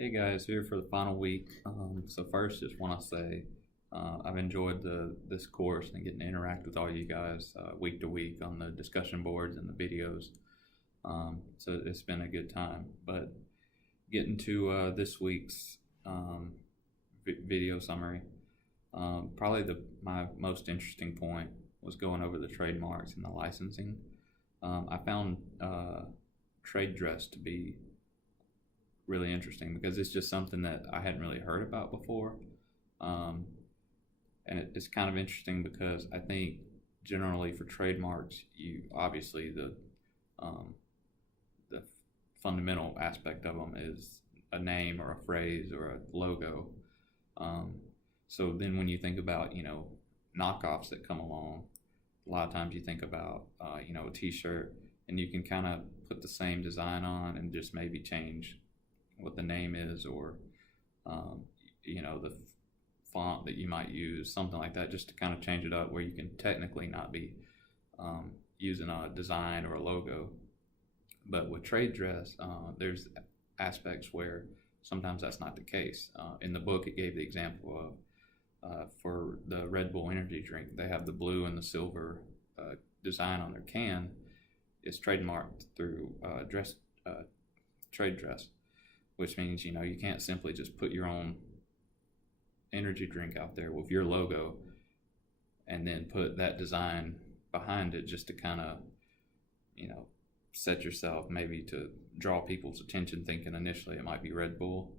Hey guys, here for the final week. So first, just want to say I've enjoyed this course and getting to interact with all you guys week to week on the discussion boards and the videos. So it's been a good time. But getting to this week's video summary, probably my most interesting point was going over the trademarks and the licensing. I found trade dress to be really interesting because it's just something that I hadn't really heard about before. And it's kind of interesting because I think generally for trademarks, you obviously the fundamental aspect of them is a name or a phrase or a logo. So then when you think about, knockoffs that come along, a lot of times you think about, a t-shirt, and you can kind of put the same design on and just maybe change what the name is, or the font that you might use, something like that, just to kind of change it up where you can technically not be using a design or a logo. But with trade dress, there's aspects where sometimes that's not the case. In the book, it gave the example of for the Red Bull energy drink, they have the blue and the silver design on their can. It's trademarked through trade dress, which means you can't simply just put your own energy drink out there with your logo and then put that design behind it just to kind of set yourself maybe to draw people's attention, thinking initially it might be Red Bull,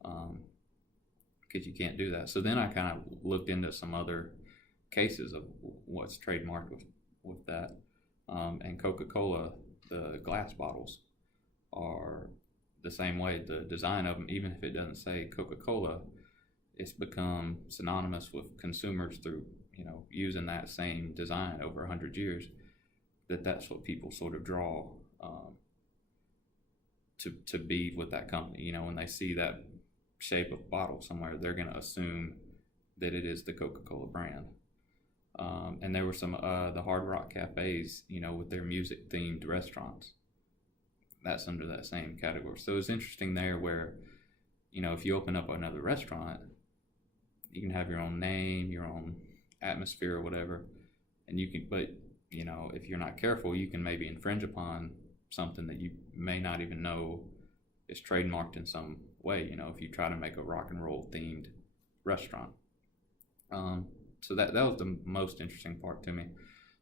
because you can't do that. So then I kind of looked into some other cases of what's trademarked with that, and Coca-Cola, the glass bottles are the same way. The design of them, even if it doesn't say Coca-Cola, it's become synonymous with consumers through using that same design over 100 years. That's what people sort of draw to be with that company. When they see that shape of bottle somewhere, they're going to assume that it is the Coca-Cola brand. And there were some the Hard Rock cafes, with their music themed restaurants. That's under that same category. So it's interesting there where, if you open up another restaurant, you can have your own name, your own atmosphere or whatever, and you can, but if you're not careful, you can maybe infringe upon something that you may not even know is trademarked in some way, if you try to make a rock and roll themed restaurant. So that was the most interesting part to me.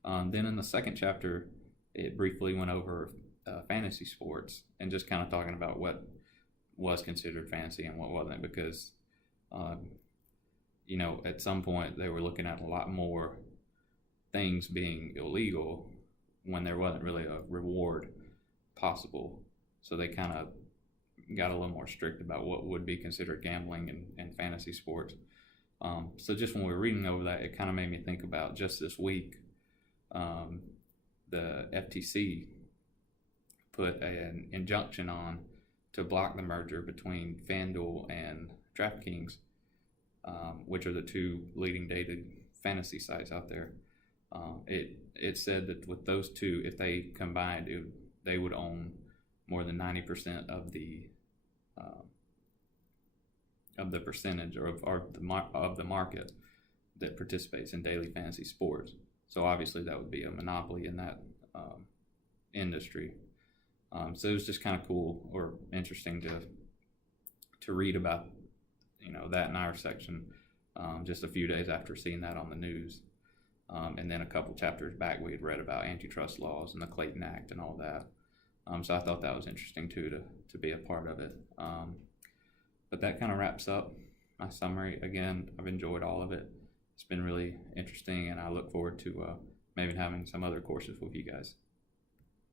Then in the second chapter, it briefly went over fantasy sports and just kind of talking about what was considered fancy and what wasn't, because at some point they were looking at a lot more things being illegal when there wasn't really a reward possible. So they kind of got a little more strict about what would be considered gambling and fantasy sports. So just when we were reading over that, it kind of made me think about just this week, the FTC put an injunction on to block the merger between FanDuel and DraftKings, which are the two leading dated fantasy sites out there. It said that with those two, if they combined, they would own more than 90% of the percentage or of the market that participates in daily fantasy sports. So obviously that would be a monopoly in that industry. So it was just kind of cool or interesting to read about that in our section just a few days after seeing that on the news. And then a couple chapters back, we had read about antitrust laws and the Clayton Act and all that. So I thought that was interesting too to be a part of it. But that kind of wraps up my summary. Again, I've enjoyed all of it. It's been really interesting, and I look forward to maybe having some other courses with you guys.